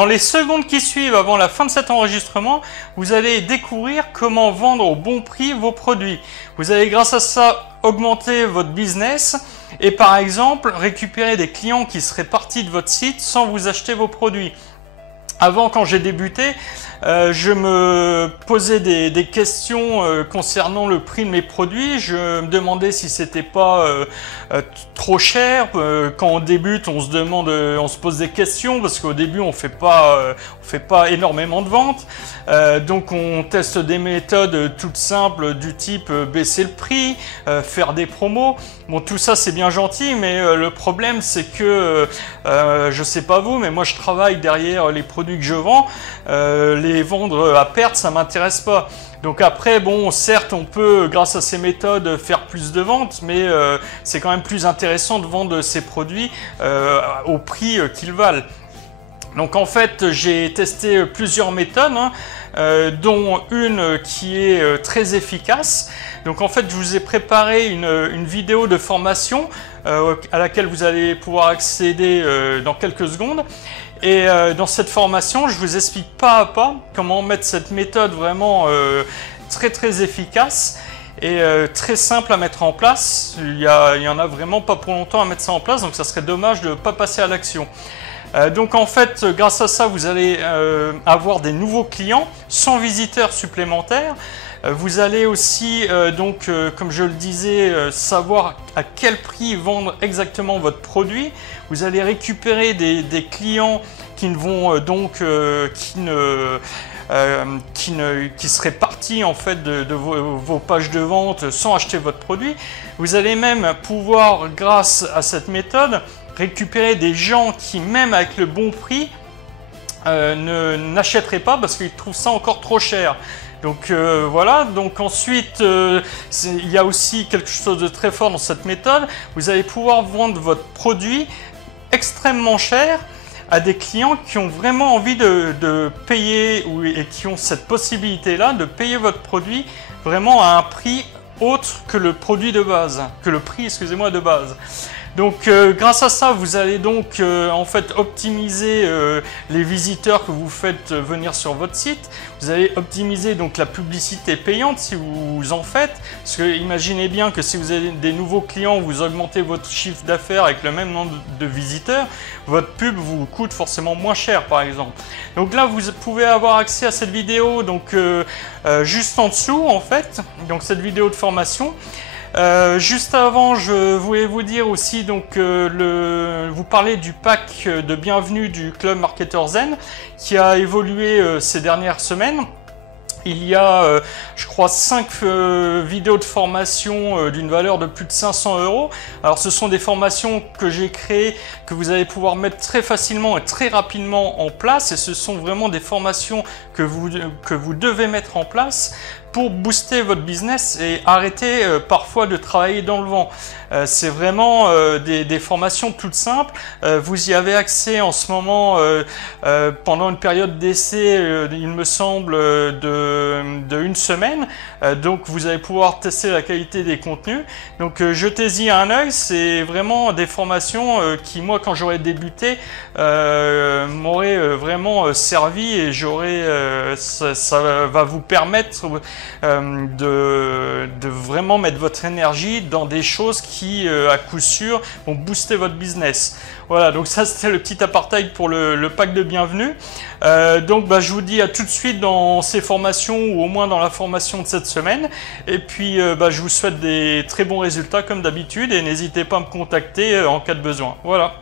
Dans les secondes qui suivent avant la fin de cet enregistrement, vous allez découvrir comment vendre au bon prix vos produits. Vous allez grâce à ça augmenter votre business et par exemple récupérer des clients qui seraient partis de votre site sans vous acheter vos produits. Avant, quand j'ai débuté, je me posais des questions concernant le prix de mes produits. Je me demandais si c'était pas trop cher. Quand on débute, on se pose des questions parce qu'au début, on fait pas énormément de ventes. Donc, on teste des méthodes toutes simples du type baisser le prix, faire des promos. Bon, tout ça, c'est bien gentil, mais le problème, c'est que je sais pas vous, mais moi, je travaille derrière les produits que je vends. Les vendre à perte, ça m'intéresse pas. Donc après, bon, certes, on peut, grâce à ces méthodes, faire plus de ventes, mais c'est quand même plus intéressant de vendre ces produits au prix qu'ils valent. Donc en fait, j'ai testé plusieurs méthodes, dont une qui est très efficace. Donc en fait, je vous ai préparé une vidéo de formation à laquelle vous allez pouvoir accéder dans quelques secondes. Et dans cette formation, je vous explique pas à pas comment mettre cette méthode vraiment très efficace et très simple à mettre en place. Il y en a vraiment pas pour longtemps à mettre ça en place, donc ça serait dommage de ne pas passer à l'action. Donc en fait, grâce à ça, vous allez avoir des nouveaux clients sans visiteurs supplémentaires. Vous allez aussi, comme je le disais, savoir à quel prix vendre exactement votre produit. Vous allez récupérer des clients qui ne vont qui seraient partis en fait de vos pages de vente sans acheter votre produit. Vous allez même pouvoir, grâce à cette méthode, récupérer des gens qui, même avec le bon prix, n'achèteraient pas parce qu'ils trouvent ça encore trop cher. Donc voilà, donc ensuite il y a aussi quelque chose de très fort dans cette méthode. Vous allez pouvoir vendre votre produit extrêmement cher à des clients qui ont vraiment envie de payer et qui ont cette possibilité-là de payer votre produit vraiment à un prix autre que le produit de base, que le prix, excusez-moi, de base. Donc grâce à ça, vous allez donc en fait optimiser les visiteurs que vous faites venir sur votre site. Vous allez optimiser donc la publicité payante si vous en faites. Parce que imaginez bien que si vous avez des nouveaux clients, vous augmentez votre chiffre d'affaires avec le même nombre de visiteurs, votre pub vous coûte forcément moins cher par exemple. Donc là, vous pouvez avoir accès à cette vidéo donc juste en dessous en fait, donc cette vidéo de formation. Juste avant, je voulais vous dire aussi donc vous parler du pack de bienvenue du Club Marketeur Zen qui a évolué ces dernières semaines. Il y a, je crois, 5 vidéos de formation d'une valeur de plus de 500 €. Alors, ce sont des formations que j'ai créées, que vous allez pouvoir mettre très facilement et très rapidement en place. Et ce sont vraiment des formations que vous devez mettre en place pour booster votre business et arrêter parfois de travailler dans le vent. C'est vraiment des formations toutes simples. Vous y avez accès en ce moment pendant une période d'essai, il me semble, de une semaine. Donc vous allez pouvoir tester la qualité des contenus. Donc jetez-y un œil. C'est vraiment des formations qui, moi, quand j'aurais débuté, m'auraient vraiment servi et ça va vous permettre de vraiment mettre votre énergie dans des choses qui, à coup sûr, vont booster votre business. Voilà, donc ça c'était le petit apartheid pour le pack de bienvenue. Donc je vous dis à tout de suite dans ces formations ou au moins dans la formation de cette semaine. Et puis je vous souhaite des très bons résultats comme d'habitude et n'hésitez pas à me contacter en cas de besoin. Voilà.